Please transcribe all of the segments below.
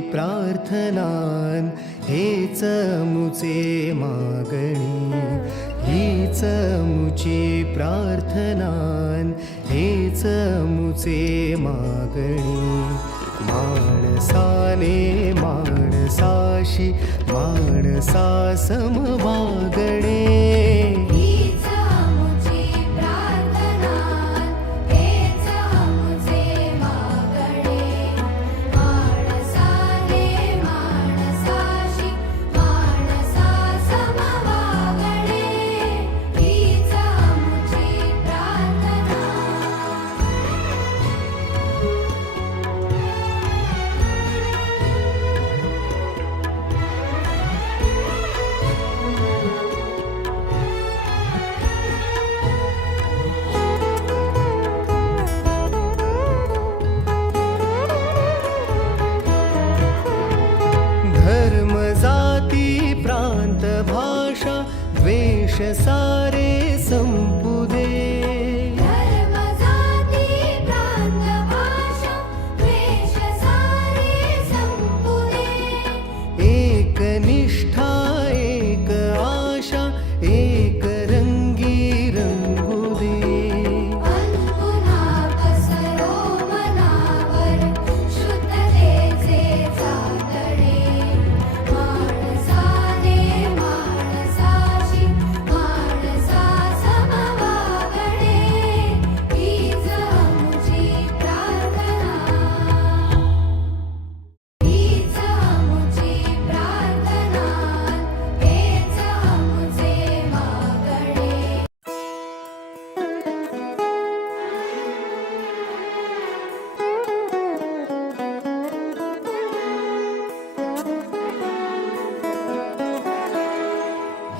प्रार्थनान हेच मुचे मागणी. हीच मुची प्रार्थनान हेच मुचे मागणी. माणसाने माणसाशी माणसा समवागणे द्वेष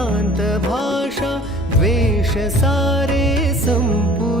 जाती भाषा द्वेष सारे संपु